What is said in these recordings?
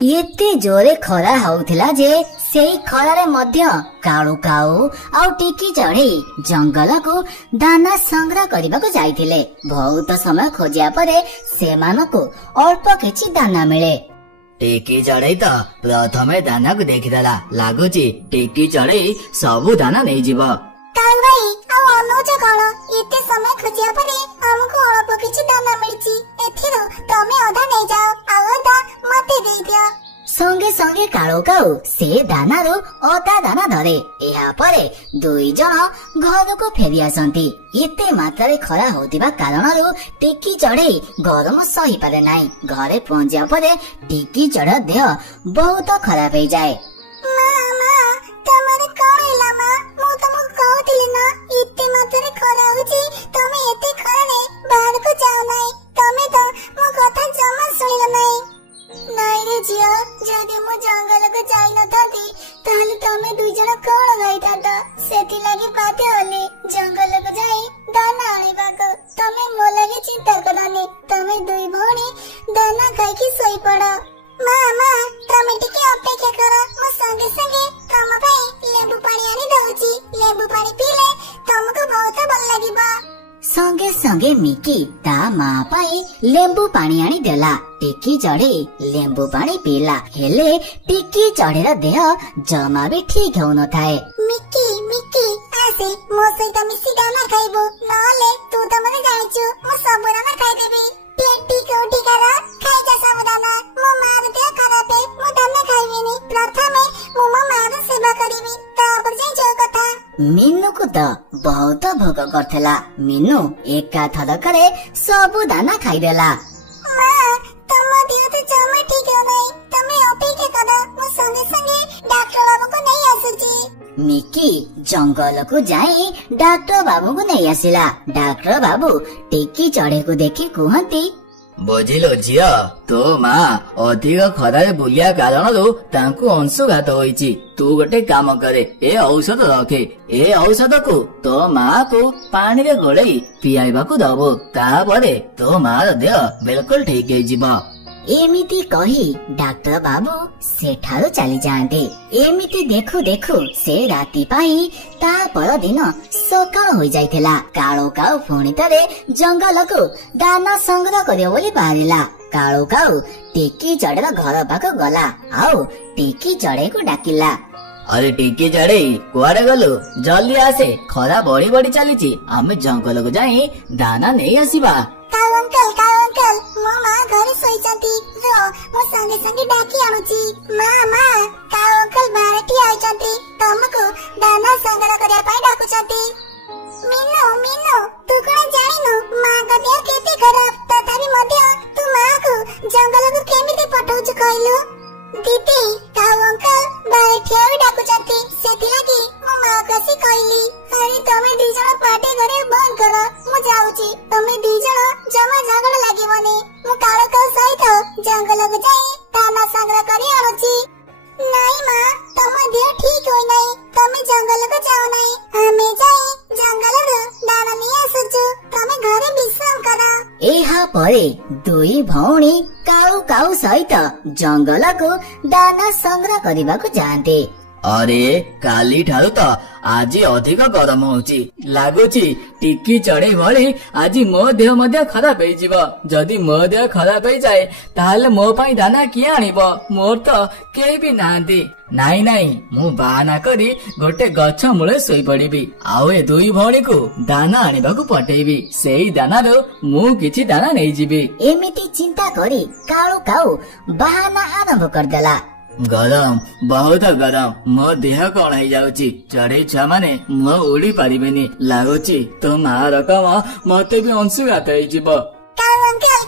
एते जोरे खरा होउथिला जे सेई खरारे मध्य काळू काऊ आउ टिकी चढ़ई जंगल को दाना संग्रह करबाको जाइथिले। बहुत समय खोजिया परे सेमानको अल्प किछि दाना मिले। टिकी चढ़ई तो प्रथमे दाना को देखिदेला, लागुची टिकी चढ़ई सबु दाना नै जीव। काळू भाई आउ अनुज कोन एते समय खोजिया परे हमको अल्प किछि दाना मिलछि, एथिरो तमे आधा नै जाओ आउ आधा मते देई दियो। संगे संगे काळू काऊ से दानारो अधा दाना धरे। एहा परे दुई जण घर को फेरी आसंती। एते मात्रा खरा होतिबा कारणरू टिकी चढ़ई गरम सही पारे नाही। घरे पहुंचिया परे टिकी चढ़ देह बहुत खराब हो जाए। मामा तमरे कोन हैला मा, मु तमको कहथिली ना एते मात्रा खरा होची तमे एते खरारे बाहर को जाओ नाही। तमे तो मो कथा जमा सुनिलो नाही। नाही रे जिया, जदि मु जंगल को जाई न थाती ताले तमे दुई जण कोन गाइताता। सेति लागि बाते होली जंगल को जाई दाना आनिबाको। तमे मो लागि चिंता करनी, तमे दुई भौणी दाना खाई की सोई पड़ो। मामा तमे टिके अपेक्षा करो, मु संगे संगे तम पई लेंबू पानी आनी दउची। लेंबू पानी पीले तमको बहुत भल लागिबा। संगे संगे मिकी ता माँ पाई लेंबू पानी आनी देला। टिकी चढ़ई लेंबू पानी पीला, हेले टिकी चढ़ेर देह जमा भी ठीक हो न थाए। मिकी मिकी आसे मो सहित मिसी दाना खाइबो, नले तू त मने जानिछु मो सब दाना खाइ देबी। पेटी कोठी कर खाइ जा सब दाना। मो मार दे खराब है, मो दाना खाइबिनी। प्रथमे मो मार सेवा करिबी, तापर जाई जो कथा। मीनू को तो बहुत भोग करथला। मीनू एका थरकरे सब दाना खाइदेला। मां तम देह तो जमा ठीक हो नहीं, तमे अपेक्षा कर, मो संगे संगे डॉक्टर बाबू को नहीं आसुची। मिकी जंगल को जाई डॉक्टर बाबू को नहीं आसिला। डॉक्टर बाबू टिकी चढ़े को देखि कहती, बुझिलो झियो, तो माँ अधिक खरारे बुलिया कारणरू तांकु अंशुघात होईची। तू गोटे काम करे, ए औषध रखे। ए औषध को तो माँ को पानी रे गोळेई पियाइबाकू दबो, तापरे तो मार देह बिल्कुल ठीक हो जिवो। एमिति कही डॉक्टर बाबू सेठारो चली जाते। एमिति देखु देखु से राति पाई ता पर दिन सकाळ हो जाइथिला। काळो काऊ पुणी तरे जंगल को दाना संग्रह करियो बोली बाहरिला। काळो काऊ टिकी चढ़ेर घर पाख गला, आउ टिकी चढ़े को डाकिला। अरे टिकी चढ़ई कुआडे गलु, जल्दी आसे, खरा बड़ी बड़ी चलीची। आमे जंगल को जाई दाना नहीं आसीबा। काऊ अंकल मो मां घरे सोईचंती, रो मो संगे संगे डाकी आनुची। मां काऊ अंकल बारटी आइचंती, तमको दाना संग्रह करिया पाई डाकुचंती। मीनू तू कोन जानिनु मां का देह केते खराब, तथापि मध्य तू मां को जंगल को केमिति पठौछु कहलु। दीदी काऊ अंकल बारटी आइ डाकुचंती, सेति लागि मो मां कसी कहली। अरे तमे दी जण पाटे घरे बंद करो, मु जाउची। तमे दी जण जमा झगड़ा लागिबनी। मु काळो काऊ सहित जंगल को जाई दाना संग्रह करी आनुची। नाही मां तम देह ठीक होई नाही, तमे जंगल को जाओ नाही। हमे जाई जंगल रो दाना नि आसुचु, तमे घरे विश्राम करा। एहा परे दुई भौणी काऊ काऊ सहित जंगल को दाना संग्रह करबाकू जाते। अरे काली ठारू तो आज अधिक गरम होची, लागुची टिकी चढ़ई भली आज मो देह मध्य खराब हो जिवो। जदि मो देह खराब हो जाए ताहले मो पई दाना किए आनिबो? मोर तो केही भी नांती। नाई नाई मु बाहाना करी गोटे गछ मूले सोई पड़िबी, आउ ए दुई भौणी को दाना आनिबाकू पठेबी। सेई दानारो मु किछि दाना नै जिबी। एमिति चिंता करी काळू काऊ बहाना आरंभ करदेला। गरम बहुत गरम, मो देह कौन हो जाउची। चढ़ई छुआ माने मो उड़ी पारिबेनी, लागुची तो माँ रकम मते भी अंशुघात हो जिवो। काऊ अंकल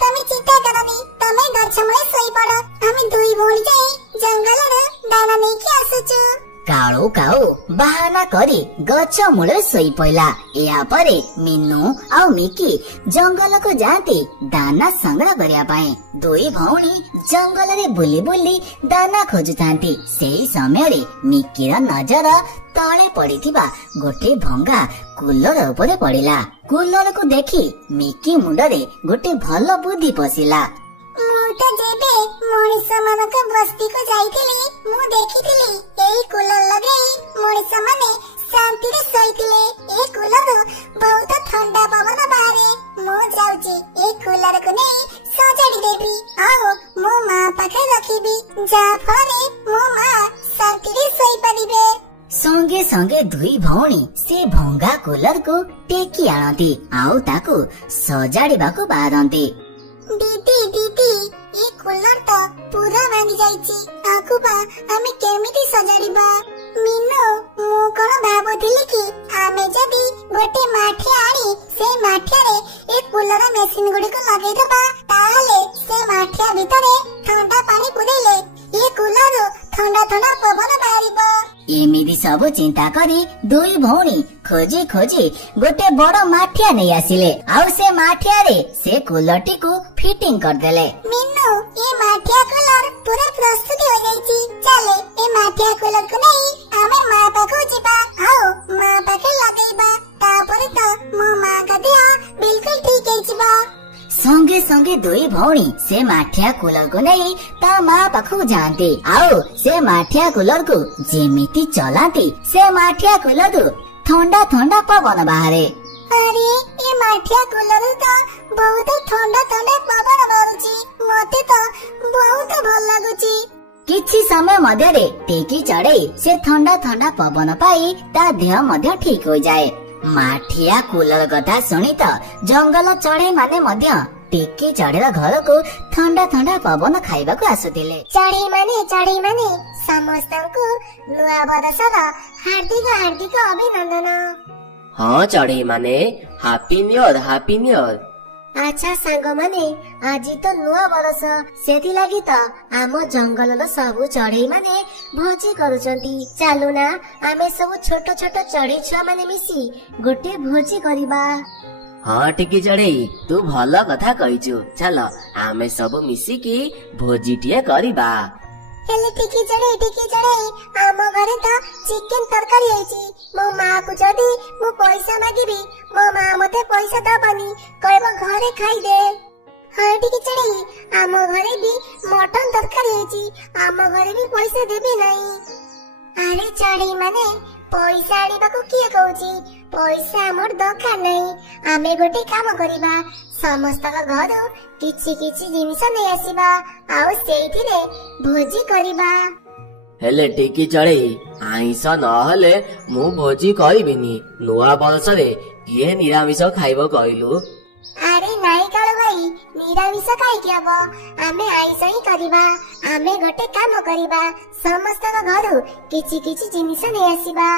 तमे चिंता करनी, तमे गछ मूले सोई पड़ो। हमें दुई भौणी जाई जंगल रे दाना नै कि आसुचु। काळू काऊ बहाना करी गछ मूले सोई पइला। या परे मीनू आउ मिकी जंगल को जाती दाना संग्रह करिया पाए। दुई भौणी जंगल रे बुली बुली दाना खोजुथांती। सेही समय रे मिकी रा नजर तळे पड़िथिबा गोटे भंगा कूलर उपरे पड़िला। कूलर को देखी मिकी मुंडरे गोटे भल बुद्धि पसिला। मुटा जेबे मଣିଷ ପାଖେ ରଖିବି ଯାହା ଫଳରେ ମୋ ମା ଶାନ୍ତିରେ ଶୋଇପାରିବେ। ସଙ୍ଗେ ସଙ୍ଗେ ଦୁଇ ଭଉଣୀ ସେ ଭଙ୍ଗା କୁଲରକୁ ଟେକି ଆଣନ୍ତି ଆଉ ତାକୁ ସଜାଡିବାକୁ ବାହାରନ୍ତି। ଦିଦି ଦିଦି ଏ କୁଲର ତ ପୁରା ଭାଙ୍ଗି ଯାଇଛି, ତାକୁ ବା ଆମେ କେମିତି ସଜାଡିବା? ମିନୁ ମୁଁ କଣ ଭାବୁଥିଲି କି ଆମେ ଯଦି ଗୋଟେ ମାଠିଆ ଆଣି ସେ ମାଠିଆରେ ଏ କୁଲର ମେସିନ ଗୁଡିକୁ ଲଗେଇଦବା, ତାହେଲେ ସେ ମାଠିଆ ଭିତରେ ଥଣ୍ଡା ପାଣି ପୁରେଇଲେ ଏ କୁଲରରୁ ଥଣ୍ଡା ଥଣ୍ଡା ପବନ ବାହାରିବ। ଏମିତି ସବୁ ଚିନ୍ତା କରି ଦୁଇ ଭଉଣୀ ଖୋଜି ଖୋଜି ଗୋଟେ ବଡ ମାଠିଆ ନେଇ ଆସିଲେ ଆଉ ସେ ମାଠିଆରେ ସେ କୁଲରଟିକୁ ଫିଟିଂ କରିଦେଲେ। ମିନୁ ଏ ମାଠିଆ କୁଲର ପୁରା ପ୍ରସ୍ତୁତ ହୋଇଯାଇଛି, ଚାଲେ ଏ ମାଠିଆ କୁଲରକୁ ନେଇ ଆମେ ମା ପାଖକୁ ଯିବା ଆଉ ମା ପାଖେ ଲଗେଇବା, ତାପରେ ତ ମୋ ମାଙ୍କ ଦେହ ବିଲକୁଲ ଠିକ ହେଇଯିବ। ସଙ୍ଗେ ସଙ୍ଗେ ଦୁଇ ଭଉଣୀ ସେ ମାଠିଆ କୁଲରକୁ ନେଇ ତା ମା ପାଖକୁ ଯାଆନ୍ତି ଆଉ ସେ ମାଠିଆ କୁଲରକୁ ଯେମିତି ଚଲାନ୍ତି ସେ ମାଠିଆ କୁଲରରୁ ଥଣ୍ଡା ଥଣ୍ଡା ପବନ ବାହାରେ। ଆରେ ଏ ମାଠିଆ କୁଲରରୁ ତ ବହୁତ ଥଣ୍ଡା ଥଣ୍ଡା ପବନ ବାହାରୁଛି, ମତେ ତ ବହୁତ ଭଲ ଲାଗୁଛି। କିଛି ସମୟ ମଧ୍ୟରେ ଟେକି ଚଢେଇ ସେ ଥଣ୍ଡା ଥଣ୍ଡା ପବନ ପାଇ ତା ଦେହ ମଧ୍ୟ ଠିକ ହୋଇଯାଏ। ମାଠିଆ କୁଲର କଥା ଶୁଣି ତ ଜଙ୍ଗଲ ଚଢେଇ ମାନେ ମଧ୍ୟ ଟେକି ଚଢେଇର ଘରକୁ ଥଣ୍ଡା ଥଣ୍ଡା ପବନ ଖାଇବାକୁ ଆସୁଥିଲେ। ଚଢେଇ ମାନେ ସମସ୍ତଙ୍କୁ ନୂଆ ବର୍ଷର ହାର୍ଦ୍ଦିକ ହାର୍ଦ୍ଦିକ ଅଭିନନ୍ଦନ। ହଁ ଚଢେଇ ମାନେ happy new year, happy new year. ଆଚ୍ଛା ସାଙ୍ଗମାନେ, ଆଜି ତ ନୂଆ ବର୍ଷ, ସେଥିଲାଗି ତ ଆମ ଜଙ୍ଗଲର ସବୁ ଚଢେଇ ମାନେ ଭୋଜି କରୁଛନ୍ତି। ଚାଲୁନା ଆମେ ସବୁ ଛୋଟ ଛୋଟ ଚଢେଇ ଛୁଆ ମାନେ ମିଶି ଗୋଟେ ଭୋଜି କରିବା। ହଁ ଟିକି ଚଢେଇ, ତୁ ଭଲ କଥା କହିଛୁ, ଚାଲ ଆମେ ସବୁ ମିଶିକି ଭୋଜିଟିଏ କରିବା। ହେଲେ ଟିକି ଚଢେଇ ଆମ ଘରେ ତ ଚିକେନ ତରକାରୀ ହେଇଛି। ମୋ ମା କୁ ଯଦି ମୁଁ ପଇସା ମାଗିବି, ମୋ ମା ମତେ ପଇସା ଦବନି, କହିବ ଘରେ ଖାଇଦେ। ହଁ ଟିକି ଚଢେଇ, ଆମ ଘରେ ବି ମଟନ ତରକାରୀ ହେଇଛି, ଆମ ଘରେ ବି ପଇସା ଦେବେ ନାହିଁ। ଆରେ ଚଢେଇ ମାନେ, ପଇସା ଆଣିବାକୁ କିଏ କହୁଛି? ପଇସା ଆମର ଦରକାର ନାହିଁ। ଆମେ ଗୋଟେ କାମ କରିବା, ସମସ୍ତଙ୍କ ଘରୁ କିଛି କିଛି ଜିନିଷ ନେଇ ଆସିବା ଆଉ ସେଇଥିରେ ଭୋଜି କରିବା। ହେଲେ ଟିକି ଚଢେଇ, ଆଇଁଷ ନହେଲେ ମୁଁ ଭୋଜି କରିବିନି। ନୂଆ ବର୍ଷରେ କିଏ ନିରାମିଷ ଖାଇବ କହିଲୁ? ଆରେ ନାଇଁ କାଳୁ ଭାଇ, ନିରାମିଷ କାହିଁକି ହବ? ଆମେ ଆଇଁଷ ହିଁ କରିବା। ଆମେ ଗୋଟେ କାମ କରିବା, ସମସ୍ତଙ୍କ ଘରୁ କିଛି କିଛି ଜିନିଷ ନେଇ ଆସିବା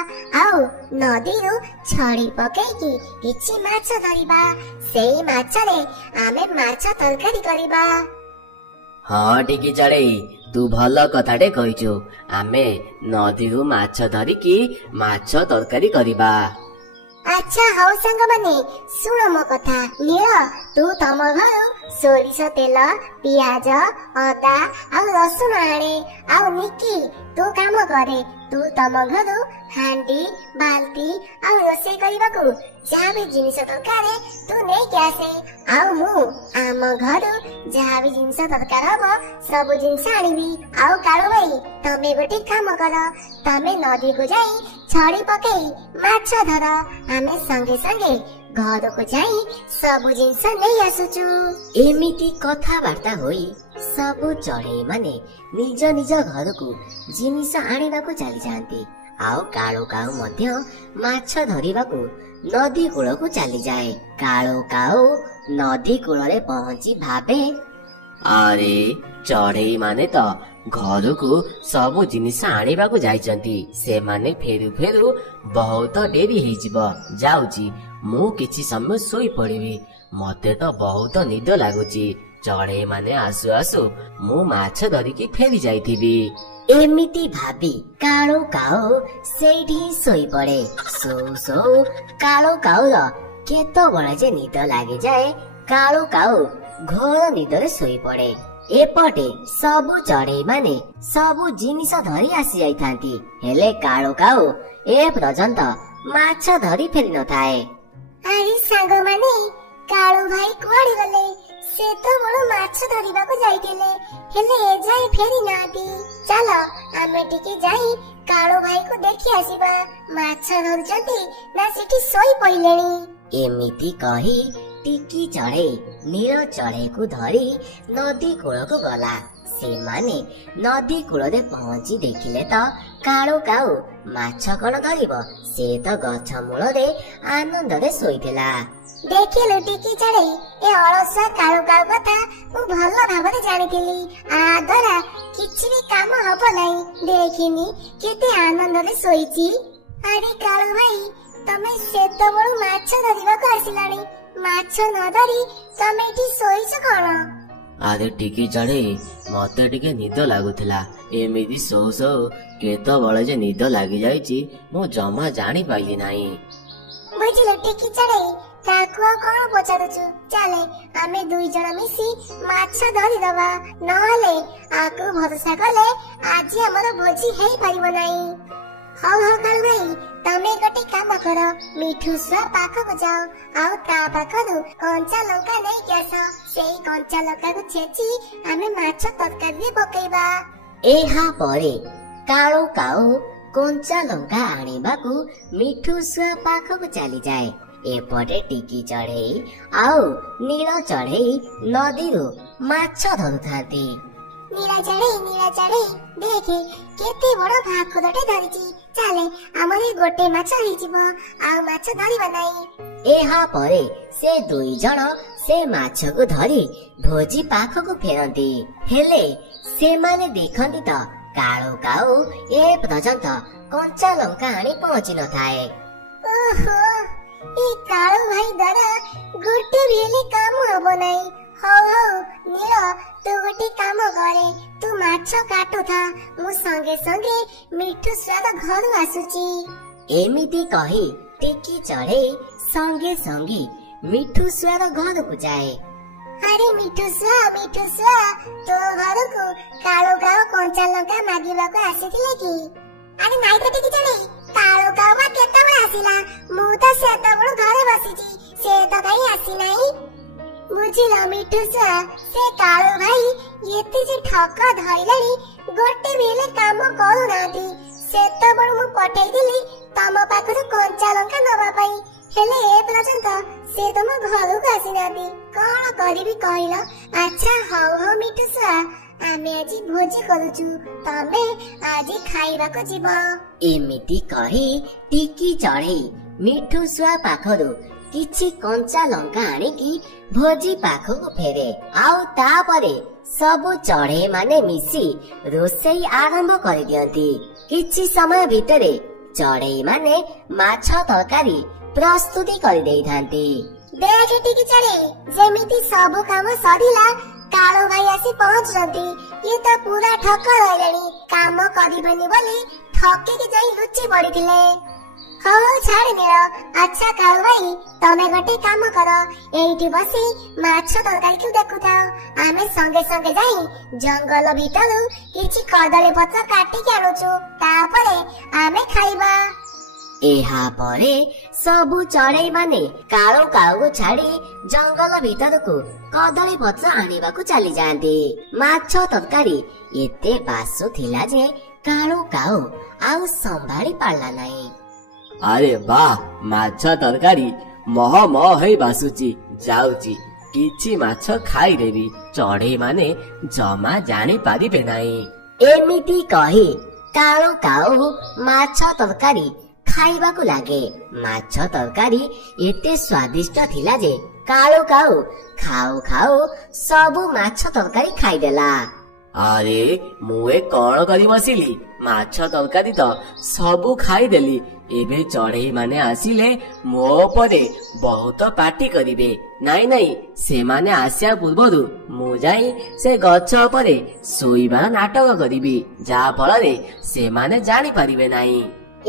ଆଉ ନଦୀରୁ ଛଡ଼ି ପକେଇକି କିଛି ମାଛ ଧରିବା। ସେଇ ମାଛରେ ଆମେ ମାଛ ତରକାରୀ କରିବା। ହଁ ଟିକି ଚଢେଇ, ତୁ ଭଲ କଥାଟେ କହିଛୁ। ଆମେ ନଦୀରୁ ମାଛ ଧରିକି ମାଛ ତରକାରୀ କରିବା। ଆଚ୍ଛା ହଉ ସାଙ୍ଗମାନେ, ଶୁଣ ମୋ କଥା। ନୀଳ, ତୁ ତମ ଘରୁ ସୋରିଷ ତେଲ, ପିଆଜ, ଅଦା ଆଉ ରସୁଣ ଆଣେ। ଆଉ ନିକି, ତୁ କାମ କରେ, ତୁ ତମ ଘରୁ ହାଣ୍ଡି, ବାଲ୍ଟି ଆଉ ରୋଷେଇ କରିବାକୁ ଯାହା ବି ଜିନିଷ ଦରକାର ତୁ ନେଇକି ଆସେ। ଆଉ ମୁଁ ଆମ ଘରୁ ଯାହା ବି ଜିନିଷ ଦରକାର ହବ ସବୁ ଜିନିଷ ଆଣିବି। ଆଉ କାଳୁ ଭାଇ, ତମେ ଗୋଟେ କାମ କର, ତମେ ନଦୀକୁ ଯାଇ ଛଡ଼ି ପକେଇ ମାଛ ଧର। ଆମେ ସଙ୍ଗେ ସଙ୍ଗେ ଘରକୁ ଯାଇ ସବୁ ଜିନିଷ ନେଇ ଆସୁଛୁ। ଏମିତି କଥାବାର୍ତ୍ତା ହୋଇ ସବୁ ଚଢେଇ ମାନେ ନିଜ ନିଜ ଘରକୁ ଜିନିଷ ଆଣିବାକୁ ଚାଲିଯାଆନ୍ତି ଆଉ କାଳୁ କାଉ ମଧ୍ୟ ମାଛ ଧରିବାକୁ ନଦୀ କୂଳକୁ ଚାଲିଯାଏ। କାଳୁ କାଉ ନଦୀ କୂଳରେ ପହଞ୍ଚି ଭାବେ, ଆରେ ଚଢେଇ ମାନେ ତ ଘରକୁ ସବୁ ଜିନିଷ ଆଣିବାକୁ ଯାଇଛନ୍ତି। ସେମାନେ ଫେରୁ ଫେରୁ ବହୁତ ଡେରି ହେଇଯିବ। ଯାଉଛି, ମୁଁ କିଛି ସମୟ ଶୋଇ ପଡିବି। ମତେ ତ ବହୁତ ନିଦ ଲାଗୁଛି। ଚଢେଇ ମାନେ ଆସୁ ଆସୁ ମୁଁ ମାଛ ଧରିକି ଫେରି ଯାଇଥିବି। ଏମିତି ଭାବି କାଳୁ କାଉ ସେଇଠି ଶୋଇପଡେ। ଶୋଉ ଶୋଉ କାଳୁ କାଉର କେତେବେଳେ ଯେ ନିଦ ଲାଗିଯାଏ, କାଳୁ କାଉ ଘୋର ନିଦରେ ଶୋଇପଡେ। ଏପଟେ ସବୁ ଚଢେଇ ମାନେ ସବୁ ଜିନିଷ ଧରି ଆସି ଯାଇଥାନ୍ତି, ହେଲେ କାଳୁ କାଉ ଏ ପର୍ଯ୍ୟନ୍ତ ମାଛ ଧରି ଫେରି ନଥାଏ। ଆରେ ସାଙ୍ଗମାନେ, କାଳୁ ଭାଇ କୁଆଡେ ଗଲେ? ସେତେବେଳୁ ମାଛ ଧରିବାକୁ ଯାଇଥିଲେ, ହେଲେ ଏଯାଏ ଫେରି ନାହାନ୍ତି। ଚାଲ ଆମେ ଟିକେ ଯାଇ କାଳୁ ଭାଇକୁ ଦେଖି ଆସିବା। ମାଛ ଧରୁଛନ୍ତି ନା ସେଠି ଶୋଇ ପଇଲେଣି? ଏମିତି କହି ଟିକି ଚଢେଇ ନୀଳ ଚଢେଇକୁ ଧରି ନଦୀ କୂଳକୁ ଗଲା। ସେମାନେ ନଦୀ କୂଳରେ ପହଞ୍ଚି ଦେଖିଲେ ତ କାଳୁ କାଉ ମାଛ କଣ ଧରିବ, ସେ ତ ଗଛ ମୂଳରେ ଆନନ୍ଦରେ ଶୋଇଥିଲା। ଦେଖିଲୁ ଟିକି ଚଢ଼େଇ, ଏ ଅଳସୁଆ କାଳୁ କାଉ କଥା ମୁଁ ଭଲ ଭାବରେ ଜାଣିଥିଲି। ଆ ଦ୍ୱାରା କିଛି ବି କାମ ହବ ନାହିଁ। ଦେଖିନି କେତେ ଆନନ୍ଦରେ ଶୋଇଛି। ଆରେ କାଳୁ ଭାଇ, ତମେ ସେତେବେଳୁ ମାଛ ଧରିବାକୁ ଆସିଲାଣି, ମାଛ ନ ଧରି ତମେ ଏଠି ଶୋଇଛ କଣ? ଆରେ ଟିକି ଚଢ଼େଇ, ମତେ ଟିକେ ନିଦ ଲାଗୁଥିଲା। ଏମିତି ଶୋଉ ଶୋଉ କେତେବେଳେ ଯେ ନିଦ ଲାଗିଯାଇଛି ମୁଁ ଜମା ଜାଣିପାରିଲି ନାହିଁ। ବୁଝିଲୁ ଟିକି ଚଢ଼େଇ, ତାକୁ ଆଉ କଣ ପଚାରୁଛୁ? ଚାଲେ ଆମେ 2 ଜଣ ମିଶି ମାଛ ଧରିଦବା, ନହେଲେ ଆକୁ ଭରସା କଲେ ଆଜି ଆମର ଭୋଜି ହେଇପାରିବ ନାହିଁ। ହଉ ହଉ କାଳୁ ଭାଇ, ତମେ ଗୋଟେ କାମ କର, ମିଠୁ ଶୁଆ ପାଖକୁ ଯାଅ, ଆଉ ତା ପାଖରୁ କଞ୍ଚା ଲଙ୍କା ନେଇକି ଆସ। ସେଇ କଞ୍ଚା ଲଙ୍କାକୁ ଛେଚି ଆମେ ମାଛ ତରକାରୀରେ ପକେଇବା। ଏହା ପରେ କାଳୁ କାଉ କଞ୍ଚା ଲଙ୍କା ଆଣିବାକୁ ମିଠୁ ଶୁଆ ପାଖକୁ ଚାଲିଯାଏ। ଏପଟେ ଟିକି ଚଢ଼େଇ ଆଉ ନୀଳ ଚଢ଼େଇ ନଦୀରୁ ମାଛ ଧରୁଥାନ୍ତି। ନୀଳ ଚଢ଼େଇ, ଦେଖେ କେତେ ବଡ ଭାକୁରଟେ ଧରିଛି। ଚାଲେ ଆମର ଗୋଟେ ମାଛ ହେଇଯିବ, ଆଉ ମାଛ ଧରିବା ନାହିଁ। ଏହା ପରେ ସେ 2 ଜଣ ସେ ମାଛକୁ ଧରି ଭୋଜି ପାଖକୁ ଫେରନ୍ତି। ହେଲେ ସେମାନେ ଦେଖନ୍ତି ତ କାଳୁ କାଉ ଏ ପର୍ଯ୍ୟନ୍ତ କଞ୍ଚା ଲଙ୍କା ଆଣି ପହଞ୍ଚି ନଥାଏ। ଓହୋ, ଏ କାଳୁ ଭାଇ ଦ୍ୱାରା ଗୋଟେ ବି ହେଲେ କାମ ହବ ନାହିଁ। ହଉ ହଉ ନୀଳ, ତୁ ଗୋଟେ କାମ କରେ, ତୁ ମାଛ କାଟୁଥା, ମୁଁ ସଙ୍ଗେ ସଙ୍ଗେ ମିଠୁ ସ୍ୱାଦ ଘରୁ ଆସୁଛି। ଏମିତି କହି ଟିକି ଚଢ଼େଇ ସଙ୍ଗେ ସଙ୍ଗେ ମିଠୁ ଶୁଆର ଘରକୁ ଯାଏ। ଆରେ ମିଠୁ ଶୁଆ, ତୋ ଘରକୁ କାଳୁ କାଉ କଞ୍ଚା ଲଙ୍କା ମାଗିବାକୁ ଆସିଥିଲେ କି? ଆରେ ନାଇଁ ତ ଟିକି ଚଢ଼େଇ, କାଳୁ କାଉ ବା କେତେବେଳେ ଆସିଲା? ମୁଁ ତ ସେତେବେଳୁ ଘରେ ବସିଛି, ସେ ତ କାହିଁ ଆସିନାହିଁ। ବୁଝିଲ ମିଠୁ ଶୁଆ, ସେ କାଳୁ ଭାଇ ଏତେ ଯେ ଠକ ଧଇଲେଣି, ଗୋଟେ ବି ହେଲେ କାମ କରୁନାହାନ୍ତି। ସେତେବେଳୁ ମୁଁ ପଠେଇଥିଲି ତମ ପାଖରୁ କଞ୍ଚା ଲଙ୍କା ନବା ପାଇଁ, ହେଲେ ଏ ପର୍ଯ୍ୟନ୍ତ ସେ ତମ ଘରକୁ ଆସିନାହାନ୍ତି। କଣ କରିବି କହିଲ? ଆଚ୍ଛା ହଉ ହଉ ମିଠୁ ଶୁଆ, ଆମେ ଆଜି ଭୋଜି କରୁଛୁ, ତମେ ଆଜି ଖାଇବାକୁ ଯିବ। ଏମିତି କହି ଟିକି ଚଢ଼େଇ ମିଠୁ ଶୁଆ ପାଖରୁ କିଛି କଞ୍ଚା ଲଙ୍କା ଆଣିକି ଭୋଜି ପାଖକୁ ଫେରେ। ଆଉ ତାପରେ ସବୁ ଚଢ଼େଇ ମାନେ ମିଶି ରୋଷେଇ ଆରମ୍ଭ କରିଦିଅନ୍ତି। କିଛି ସମୟ ଭିତରେ ଚଢ଼େଇ ମାନେ ମାଛ ତରକାରୀ ପ୍ରସ୍ତୁତି କରିଦେଇଥାନ୍ତି। ଦେଖ ଟିକି ଚଢ଼େଇ, ଯେମିତି ସବୁ କାମ ସରିଲା, କାଳୁ ଭାଇ ଆସି ପହଞ୍ଚୁଛନ୍ତି। ଇଏ ତ ପୁରା ଠକ ରହିଲେଣି, କାମ କରିବେନି ବୋଲି ଠକିକି ଯାଇ ଲୁଚି ପଡିଥିଲେ। ହଉ ଛାଡ ନୀଳ। ଆଚ୍ଛା କାଳୁ ଭାଇ, ତମେ ଗୋଟେ କାମ କର, ଏଇଠି ବସି ମାଛ ତରକାରୀକୁ ଦେଖୁଥାଅ, ଆମେ ସଙ୍ଗେ ସଙ୍ଗେ ଯାଇ ଜଙ୍ଗଲ ଭିତରୁ କିଛି କଦଳୀ ପତ୍ର କାଟିକି ଆଣୁଛୁ, ତାପରେ ଆମେ ଖାଇବା। ଏହା ପରେ ସବୁ ଚଢ଼େଇ ମାନେ କାଳୁ କାଉକୁ ଛାଡି ଜଙ୍ଗଲ ଭିତରକୁ କଦଳୀ ପତ୍ର ଆଣିବାକୁ ଚାଲି ଯାଆନ୍ତି। ମାଛ ତରକାରୀ ଏତେ ବାସୁଥିଲା ଯେ କାଳୁ କାଉ ଆଉ ସମ୍ଭାଳି ପାରିଲା ନାହିଁ। ଆରେ ବା, ମାଛ ତରକାରୀ ମହ ମହ ହେଇ ବାସୁଛି। ଯାଉଛି କିଛି ମାଛ ଖାଇଦେବି, ଚଢ଼େଇ ମାନେ ଜମା ଜାଣି ପାରିବେ ନାହିଁ। ଏମିତି କହି କାଳୁ କାଉ ମାଛ ତରକାରୀ ଖାଇବାକୁ ଲାଗେ। ମାଛ ତରକାରୀ ଏତେ ସ୍ୱାଦିଷ୍ଟ ଥିଲା ଯେ କାଳୁ କାଉ ଖାଉ ଖାଉ ସବୁ ମାଛ ତରକାରୀ ଖାଇଦେଲା। ଆରେ ମୁଁ ଏ କଣ କରି ବସିଲି? ମାଛ ତରକାରୀ ତ ସବୁ ଖାଇଦେଲି। ଏବେ ଚଢ଼େଇ ମାନେ ଆସିଲେ ମୋ ଉପରେ ବହୁତ ପାଟି କରିବେ। ନାଇଁ ନାଇଁ, ସେମାନେ ଆସିବା ପୂର୍ବରୁ ମୁଁ ଯାଇ ସେ ଗଛ ଉପରେ ଶୋଇବା ନାଟକ କରିବି, ଯାହା ଫଳରେ ସେମାନେ ଜାଣିପାରିବେ ନାହିଁ।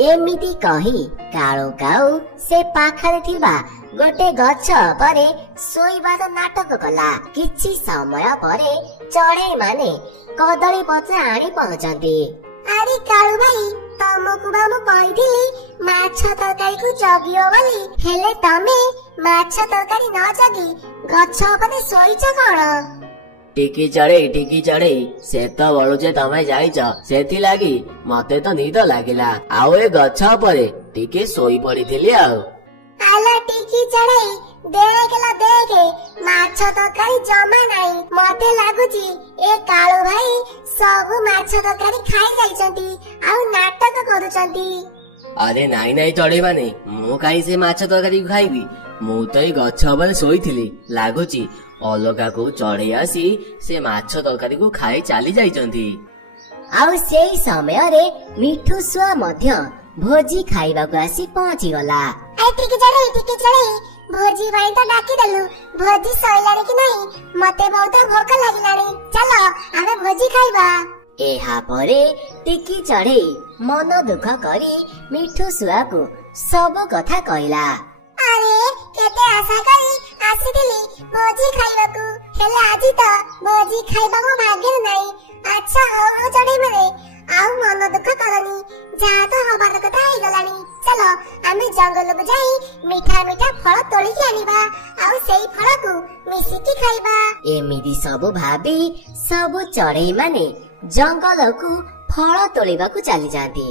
ଏମିତି କହି କାଳୁ କାଉ ସେ ପାଖରେ ଥିବା ଗୋଟେ ଗଛ ଉପରେ ଶୋଇବାର ନାଟକ କଲା। କିଛି ସମୟ ପରେ ଚଢ଼େଇ ମାନେ କଦଳୀ ପତ୍ର ଆଣି ପହଞ୍ଚନ୍ତି। ଆରେ କାଳୁ ଭାଇ, ତମକୁ ବା ମୁଁ କହିଥିଲି ମାଛ ତରକାରୀକୁ ଜଗିବ ବୋଲି, ହେଲେ ତମେ ମାଛ ତରକାରୀ ନ ଜଗି ଗଛ ଉପରେ ଶୋଇଛ କଣ? ଟିକି ଚଢ଼େଇ, ସେତେବେଳୁ ଯେ ତମେ ଯାଇଛ, ସେଥିଲାଗି ମତେ ତ ନିଦ ଲାଗିଲା, ଆଉ ଏ ଗଛ ଉପରେ ଟିକେ ଶୋଇ ପଡିଥିଲି ଆଉ। ଆଲୋ ଟିକି ଚଢ଼େଇ, ଦେଖେ ମାଛ ତରକାରୀ ଜମା ନାହିଁ। ମତେ ଲାଗୁଛି ଏ କାଳୁ ଭାଇ ସବୁ ମାଛ ତରକାରୀ ଖାଇ ଯାଇଛନ୍ତି ଆଉ ନାଟକ କରୁଛନ୍ତି। ଆରେ ନାଇଁ ନାଇଁ ଚଢେଇ ମାନେ, ମୁଁ କାହିଁ ସେ ମାଛ ତରକାରୀ ଖାଇବି? ମୁଁ ତ ଏଇ ଗଛ ଉପରେ ଶୋଇଥିଲି। ଲାଗୁଛି ଅଲଗା କୋଉ ଚଢେଇ ଆସି ସେ ମାଛ ତରକାରୀକୁ ଖାଇ ଚାଲି ଯାଇଛନ୍ତି। ଆଉ ସେଇ ସମୟରେ ମିଠୁ ଶୁଆ ମଧ୍ୟ ଭୋଜି ଖାଇବାକୁ ଆସି ପହଞ୍ଚିଗଲା। ଟିକେ ଚଢେଇ ଭୋଜି ପାଇଁ ତ ଡାକିଦେଲୁ, ଭୋଜି ସଇଲାଣି କି ନାହିଁ? ମତେ ବହୁତ ଭୋକ ଲାଗିଲାଣି, ଚାଲ ଆମେ ଭୋଜି ଖାଇବା। ଏହା ପରେ ଟିକି ଚଢେଇ ମନ ଦୁଃଖ କରି ମିଠୁ ଶୁଆକୁ ସବୁ କଥା କହିଲା। ଆରେ କେତେ ଆଶା କରି ଆସିଥିଲି ଭୋଜି ଖାଇବାକୁ, ହେଲେ ଆଜି ତ ଭୋଜି ଖାଇବା ମୋ ଭାଗ୍ୟରେ ନାହିଁ। ଆଚ୍ଛା ହଉ ଚଢେଇ ମାନେ, ଆଉ ମନ ଦୁଃଖ କରନି, ଯାହା ତ ହବାର କଥା ହେଇଗଲାଣି। ଚାଲ ଆମେ ଜଙ୍ଗଲକୁ ଯାଇ ମିଠା ମିଠା ଫଳ ତୋଳିକି ଆଣିବା, ଆଉ ସେଇ ଫଳକୁ ମିଶିକି ଖାଇବା। ଏମିତି ସବୁ ଭାବି ସବୁ ଚଢେଇ ମାନେ ଜଙ୍ଗଲକୁ ଫଳ ତୋଳିବାକୁ ଚାଲି ଯାଆନ୍ତି।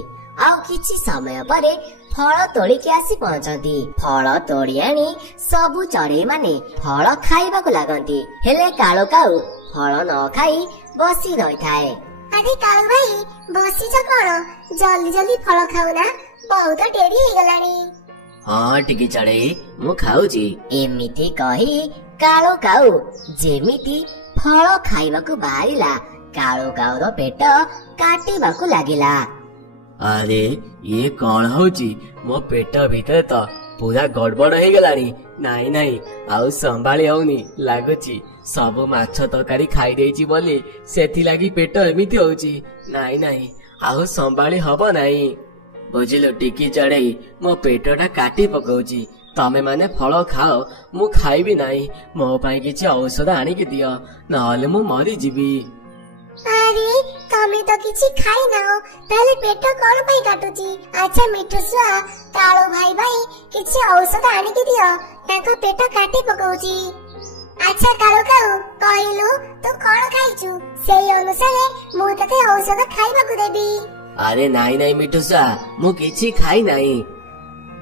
ଆଉ କିଛି ସମୟ ପରେ ଫଳ ତୋଳିକି ଆସି ପହଞ୍ଚନ୍ତି। ଫଳ ତୋଳି ଆଣି ସବୁ ଚଢେଇ ମାନେ ଫଳ ଖାଇବାକୁ ଲାଗନ୍ତି, ହେଲେ କାଳୁ କାଉ ଫଳ ନ ଖାଇ ବସି ରହିଥାଏ। ଆରେ କାଳୁ ଭାଇ ବସିଛ କଣ? ଜଲ୍ଦି ଜଲ୍ଦି ଫଳ ଖାଉନା, ବହୁତ ଡେରି ହେଇଗଲାଣି। ହଁ ଟିକେ ଚଢେଇ, ମୁଁ ଖାଉଛି। ଏମିତି କହି କାଳୁ କାଉ ଯେମିତି ଫଳ ଖାଇବାକୁ ବାହାରିଲା, କାଳୁ କାଉର ପେଟ କାଟିବାକୁ ଲାଗିଲା। ଆରେ ଇଏ କଣ ହଉଛି? ମୋ ପେଟ ଭିତରେ ତ ପୁରା ଗଡବଡ ହେଇଗଲାଣି। ନାଇଁ ନାଇଁ, ଆଉ ସମ୍ଭାଳି ହଉନି। ଲାଗୁଛି ସବୁ ମାଛ ତରକାରୀ ଖାଇ ଦେଇଛି ବୋଲି ସେଥିଲାଗି ପେଟ ଏମିତି ହଉଛି। ନାଇଁ ନାଇଁ, ଆଉ ସମ୍ଭାଳି ହବ ନାହିଁ। ବୁଝିଲୁ ଟିକି ଚଢେଇ, ମୋ ପେଟଟା କାଟି ପକଉଛି। ତମେ ମାନେ ଫଳ ଖାଅ, ମୁଁ ଖାଇବି ନାହିଁ। ମୋ ପାଇଁ କିଛି ଔଷଧ ଆଣିକି ଦିଅ, ନହେଲେ ମୁଁ ମରିଯିବି। ଆରେ ତମେ ତ କିଛି ଖାଇନାହ, ତାହେଲେ ପେଟ କଣ ପାଇଁ କାଟୁଛି? ଆଚ୍ଛା ମିଠୁ ଶୁଆ, କାଳୁ ଭାଇ ପାଇଁ କିଛି ଔଷଧ ଆଣିକି ଦିଅ, ତାଙ୍କ ପେଟ କାଟି ପକଉଛି। ଆଚ୍ଛା କାଳୁ କାଉ, କହିଲୁ ତୁ କଣ ଖାଇଛୁ? ସେଇ ଅନୁସାରେ ମୁଁ ତତେ ଔଷଧ ଖାଇବାକୁ ଦେବି। ଆରେ ନାଇଁ ନାଇଁ ମିଠୁସା, ମୁଁ କିଛି ଖାଇ ନାହିଁ।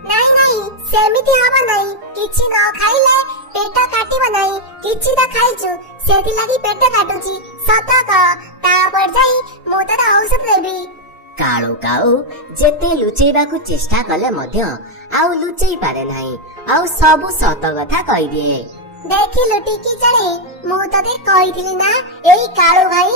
ନାଇଁ ସେମିତି ହବ ନାହିଁ, କିଛି ନ ଖାଇଲେ ପେଟ କାଟିବ ନାହିଁ। କିଛି ତ ଖାଇଛୁ, ସେଥିଲାଗି ପେଟ କାଟୁଛି। ସତ କହ, ତାପରେ ଯାଇ ମୁଁ ତତେ ଔଷଧ ଦେବି। କାଳୁ କାଉ ଯେତେ ଲୁଚେଇବାକୁ ଚେଷ୍ଟା କଲେ ମଧ୍ୟ ଆଉ ଲୁଚେଇ ପାରେ ନାହିଁ, ଆଉ ସବୁ ସତ କଥା କହିଦିଏ। ଦେଖିଲୁ ଟିକି ଚଢେଇ, ମୁଁ ତତେ କହିଥିଲି ନା ଏଇ କାଳୁ ଭାଇ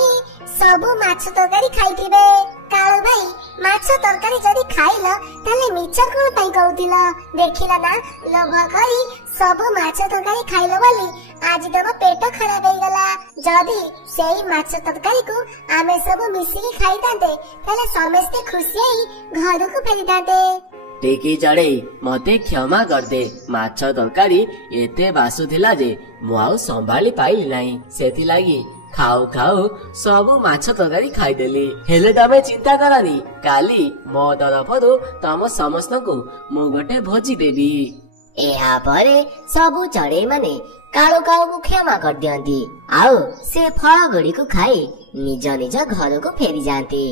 ସବୁ ମାଛ ତରକାରୀ ଖାଇଥିବେ। କାଳୁ ଭାଇ ମାଛ ତରକାରୀ ଯଦି ଖାଇଲ, ତାହେଲେ ମିଛ କଣ ପାଇଁ କହୁଥିଲ? ଦେଖିଲ ନା, ଲୋଭ କରି ସବୁ ମାଛ ତରକାରୀ ଖାଇଲ ବୋଲି ଆଜି ତମ ପେଟ ଖରାପ ହେଇଗଲା। ଯଦି ସେଇ ମାଛ ତରକାରୀକୁ ଆମେ ସବୁ ମିଶିକି ଖାଇଥାନ୍ତେ, ତାହେଲେ ସମସ୍ତେ ଖୁସି ହେଇ ଘରକୁ ଫେରିଥାନ୍ତେ। ଟିକି ଚଢେଇ, ମତେ କ୍ଷମା କରିଦେ। ମାଛ ତରକାରୀ ଏତେ ବାସୁଥିଲା ଯେ ମୁଁ ଆଉ ସମ୍ଭାଳି ପାଇଲି ନାହିଁ। ସେଥିଲାଗି ଖାଉ ଖାଉ ସବୁ ମାଛ ତରକାରୀ ଖାଇଦେଲି। ହେଲେ ତମେ ଚିନ୍ତା କରନି, କାଲି ମୋ ତରଫରୁ ତମ ସମସ୍ତଙ୍କୁ ମୁଁ ଗୋଟେ ଭୋଜି ଦେବି। ଏହା ପରେ ସବୁ ଚଢେଇ ମାନେ କାଳୁ କାଉକୁ କ୍ଷମା କରିଦିଅନ୍ତି, ଆଉ ସେ ଫଳ ଗୁଡିକୁ ଖାଇ ନିଜ ନିଜ ଘରକୁ ଫେରି ଯାଆନ୍ତି।